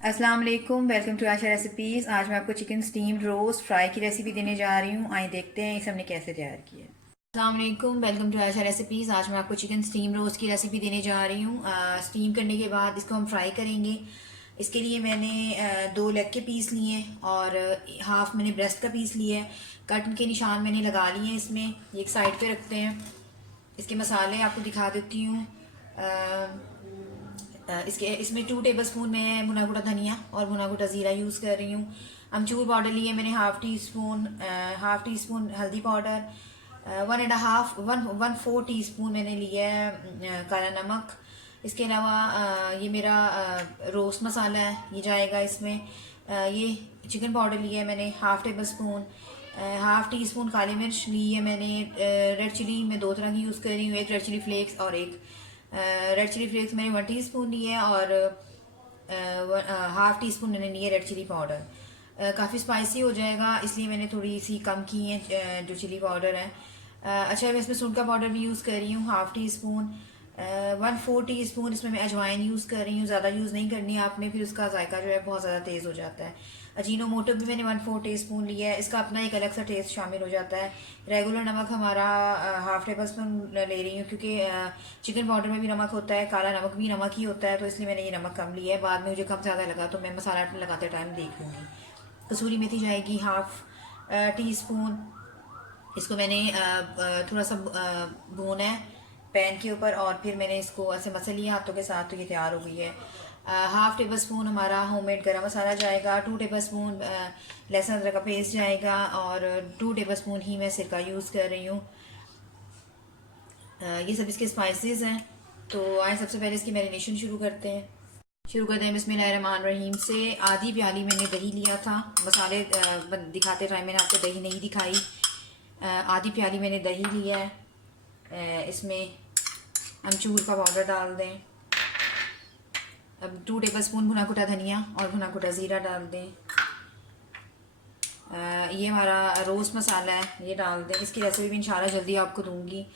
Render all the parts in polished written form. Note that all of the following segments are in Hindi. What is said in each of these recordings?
अस्सलाम वालेकुम, वेलकम टू आशा रेसिपीज़। आज मैं आपको चिकन स्टीम्ड रोस्ट फ्राई की रेसिपी देने जा रही हूँ। आइए देखते हैं इसे हमने कैसे तैयार किया है। अस्सलाम वालेकुम, वेलकम टू आशा रेसिपीज़। आज मैं आपको चिकन स्टीम रोस्ट की रेसिपी देने जा रही हूँ। स्टीम करने के बाद इसको हम फ्राई करेंगे। इसके लिए मैंने 2 लेग के पीस लिए और हाफ मैंने ब्रेस्ट का पीस लिया है। कट के निशान मैंने लगा लिए हैं। इसमें एक साइड पे रखते हैं। इसके मसाले आपको दिखा देती हूँ। इसके इसमें 2 टेबल स्पून मैं भुना कुटा धनिया और भुना कुटा ज़ीरा यूज़ कर रही हूँ। अमचूर पाउडर लिए मैंने हाफ़ टी स्पून हल्दी पाउडर, 1.5 टीस्पून मैंने लिया है काला नमक। इसके अलावा ये मेरा रोस्ट मसाला है, ये जाएगा इसमें। ये चिकन पाउडर लिया है मैंने हाफ़ टी स्पून काली मिर्च ली है मैंने। रेड चिली मैं 2 तरह की यूज़ कर रही हूँ, एक रेड चिली फ्लेक्स और एक रेड चिली फ्लेक्स मैंने 1 टीस्पून लिए है और हाफ़ टी स्पून मैंने लिए रेड चिली पाउडर। काफ़ी स्पाइसी हो जाएगा इसलिए मैंने थोड़ी सी कम की है जो चिली पाउडर है। अच्छा, मैं इसमें सूंठ का पाउडर भी यूज़ कर रही हूँ हाफ़ टी स्पून। 1/4 टीस्पून इसमें मैं अजवाइन यूज़ कर रही हूँ। ज़्यादा यूज़ नहीं करनी है आपने, फिर उसका जायका जो है बहुत ज़्यादा तेज़ हो जाता है। अजीनो मोटो भी मैंने 1/4 टीस्पून लिया है, इसका अपना एक अलग सा टेस्ट शामिल हो जाता है। रेगुलर नमक हमारा हाफ़ टेबल स्पून ले रही हूँ क्योंकि चिकन पाउडर में भी नमक होता है, काला नमक भी नमक ही होता है, तो इसलिए मैंने ये नमक कम लिया है। बाद में मुझे कम ज़्यादा लगा तो मैं मसाला लगाते टाइम देख लूँगी। कसूरी मेथी जाएगी हाफ़ टी स्पून। इसको मैंने थोड़ा सा भूना है पैन के ऊपर और फिर मैंने इसको ऐसे मसल लिया हाथों के साथ, तो ये तैयार हो गई है। हाफ़ टेबल स्पून हमारा होममेड गरम मसाला जाएगा, 2 टेबल स्पून लहसुन अदरक का पेस्ट जाएगा और 2 टेबल स्पून ही मैं सिरका यूज़ कर रही हूँ। ये सब इसके स्पाइसेस हैं। तो आए सबसे पहले इसकी मैरिनेशन शुरू करते हैं। बिस्मिल्लाहिर्रहमानिर्रहीम से। आधी प्याली मैंने दही लिया था। मसाले दिखाते टाइम मैंने आपको दही नहीं दिखाई। आधी प्याली मैंने दही लिया है। इसमें अमचूर का पाउडर डाल दें। अब 2 टेबल स्पून भुना कुटा धनिया और भुना कुटा ज़ीरा डाल दें। ये हमारा रोस्ट मसाला है, ये डाल दें। इसकी रेसिपी भी इंशाल्लाह जल्दी आपको दूंगी।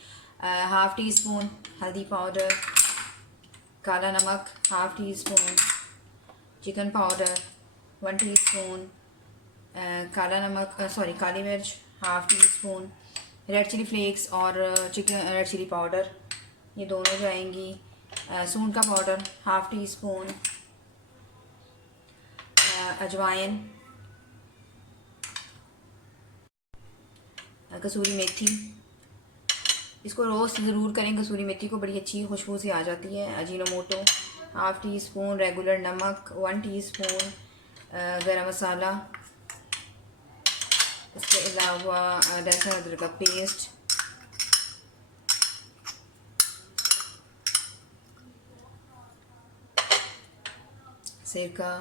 हाफ़ टी स्पून हल्दी पाउडर, काला नमक half teaspoon, chicken powder 1 teaspoon, काली मिर्च half teaspoon, red chilli flakes और चिकन रेड चिली पाउडर ये दोनों जाएंगी। सूंठ का पाउडर हाफ़ टी स्पून, अजवाइन, कसूरी मेथी। इसको रोस्ट ज़रूर करें, कसूरी मेथी को बड़ी अच्छी खुशबू से आ जाती है। Ajinomoto half tea spoon, regular नमक 1 टीस्पून, गरम मसाला, इसके अलावा लहसुन अदरक का पेस्ट, सिरका।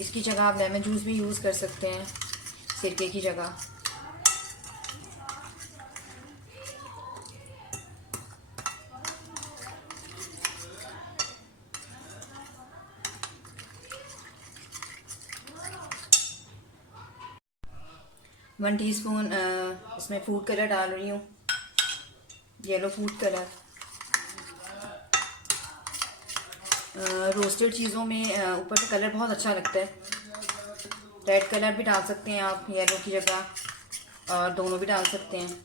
इसकी जगह आप लेमन जूस भी यूज़ कर सकते हैं सिरके की जगह। वन टीस्पून इसमें फूड कलर डाल रही हूँ, येलो फूड कलर। रोस्टेड चीज़ों में ऊपर से कलर बहुत अच्छा लगता है। रेड कलर भी डाल सकते हैं आप येलो की जगह, और दोनों भी डाल सकते हैं।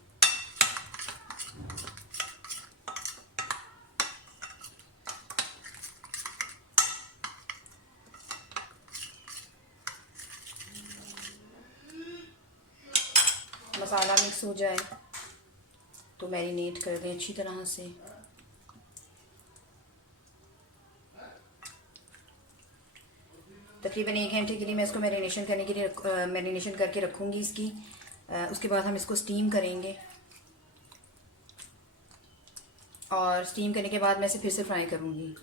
मसाला मिक्स हो जाए तो मैरिनेट कर दें अच्छी तरह से। तकरीबन 1 घंटे के लिए मैं इसको मैरिनेशन करके रखूँगी इसकी। उसके बाद हम इसको स्टीम करेंगे और स्टीम करने के बाद मैं इसे फिर से फ्राई करूँगी।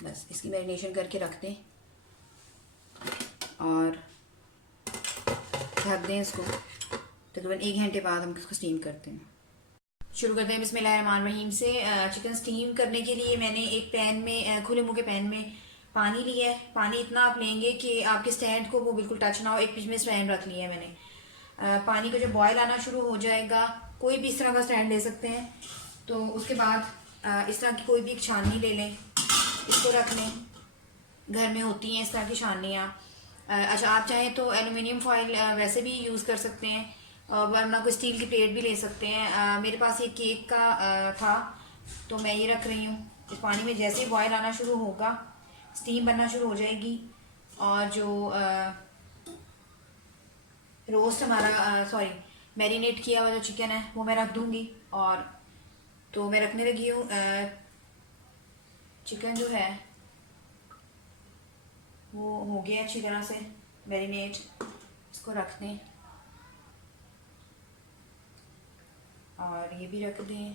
बस इसकी मैरिनेशन करके रख दें और ढक दें इसको। तकरीबन 1 घंटे बाद हम इसको स्टीम करते हैं। शुरू करते हैं बिस्मिल्लाहिर्रहमानिर्रहीम से। चिकन स्टीम करने के लिए मैंने एक पैन में खुले मुँह के पैन में पानी लिया है। पानी इतना आप लेंगे कि आपके स्टैंड को वो बिल्कुल टच ना हो। एक बीच में स्टैंड रख लिया है मैंने। पानी को जब बॉयल आना शुरू हो जाएगा, कोई भी इस तरह का स्टैंड ले सकते हैं। तो उसके बाद इस तरह की कोई भी एक छाननी ले लें, इसको रख लें। घर में होती हैं इस तरह की छाननियाँ। अच्छा, आप चाहें तो एलुमिनियम फॉइल वैसे भी यूज़ कर सकते हैं, वरना कोई स्टील की प्लेट भी ले सकते हैं। मेरे पास ये केक का था, तो मैं ये रख रही हूँ। इस पानी में जैसे ही बॉयल आना शुरू होगा, स्टीम बनना शुरू हो जाएगी, और जो रोस्ट हमारा सॉरी मैरिनेट किया हुआ जो चिकन है वो मैं रख दूँगी। और तो मैं रखने लगी हूँ। चिकन जो है वो हो गया अच्छी तरह से मैरिनेट। इसको रख दें और ये भी रख दें।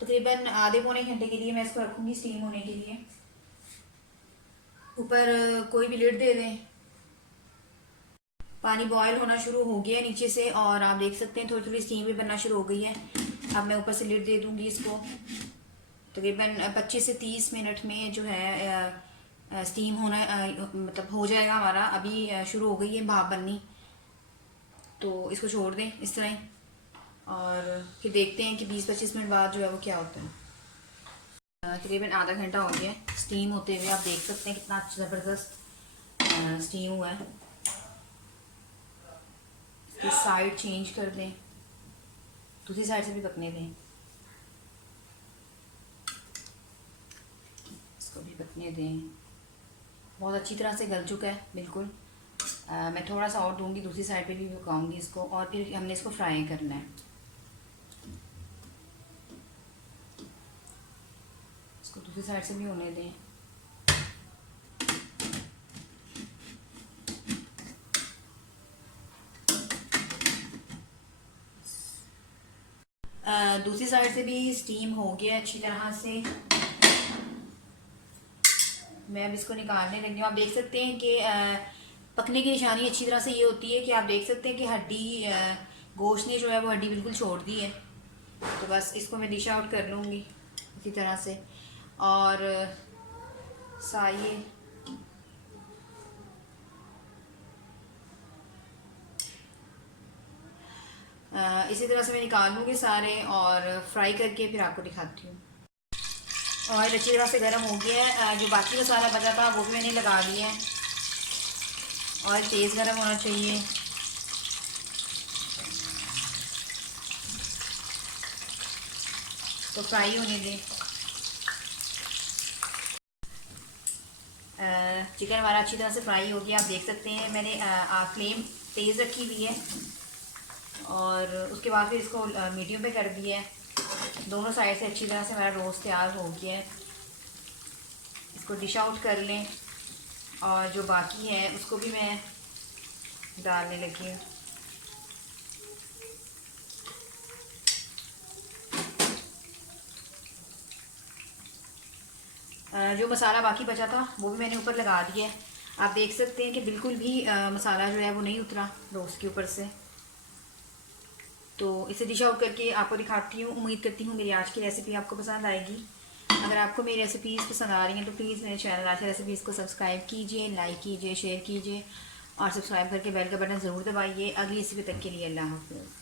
तकरीबन आधे पौने घंटे के लिए मैं इसको रखूँगी स्टीम होने के लिए। ऊपर कोई भी लिड दे दें। पानी बॉयल होना शुरू हो गया नीचे से, और आप देख सकते हैं थोड़ी थोड़ी स्टीम भी बनना शुरू हो गई है। अब मैं ऊपर से लिड दे दूँगी इसको। तकरीबन 25 से 30 मिनट में जो है स्टीम होना मतलब हो जाएगा हमारा। अभी शुरू हो गई है भाप बननी, तो इसको छोड़ दें इस तरह ही, और फिर देखते हैं कि 20-25 मिनट बाद जो है वो क्या होता है। तकरीबन आधा घंटा हो गया स्टीम होते हुए। आप देख सकते हैं कितना ज़बरदस्त स्टीम हुआ है। इसकी साइड चेंज कर दें, दूसरी साइड से भी पकने दें। इसको भी पकने दें। बहुत अच्छी तरह से गल चुका है बिल्कुल। मैं थोड़ा सा और दूंगी, दूसरी साइड पे भी पकाऊंगी इसको, और फिर हमने इसको फ्राई करना है। इसको दूसरी साइड से भी होने दें। दूसरी साइड से भी स्टीम हो गया अच्छी तरह से। मैं अब इसको निकालने लगी हूँ। आप देख सकते हैं कि पकने की निशानी अच्छी तरह से ये होती है कि आप देख सकते हैं कि हड्डी गोश्त ने जो है वो हड्डी बिल्कुल छोड़ दी है। तो बस इसको मैं डिश आउट कर लूँगी इसी तरह से। और साये इसी तरह से मैं निकाल लूँगी सारे, और फ्राई करके फिर आपको दिखाती हूँ। ऑयल अच्छी तरह से गर्म हो गया है। जो बाकी मसाला बचा था वो भी मैंने लगा लिया है। ऑयल तेज़ गर्म होना चाहिए। तो फ्राई होने दें। चिकन हमारा अच्छी तरह से फ्राई हो गया। आप देख सकते हैं मैंने फ्लेम तेज़ रखी हुई है, और उसके बाद फिर इसको मीडियम पे कर दिया है। दोनों साइड से अच्छी तरह से हमारा रोस्ट तैयार हो गया है। इसको डिश आउट कर लें, और जो बाकी है उसको भी मैं डालने लगी हूँ। जो मसाला बाकी बचा था वो भी मैंने ऊपर लगा दिया है। आप देख सकते हैं कि बिल्कुल भी मसाला जो है वो नहीं उतरा रोस्ट के ऊपर से। तो इसे डिश आउट करके आपको दिखाती हूँ। उम्मीद करती हूँ मेरी आज की रेसिपी आपको पसंद आएगी। अगर आपको मेरी रेसिपीज़ पसंद आ रही हैं तो प्लीज़ मेरे चैनल आज रेसिपीज़ को सब्सक्राइब कीजिए, लाइक कीजिए, शेयर कीजिए, और सब्सक्राइब करके बेल का बटन ज़रूर दबाइए। अगली रेसिपी तक के लिए अल्लाह हाफ़िज़।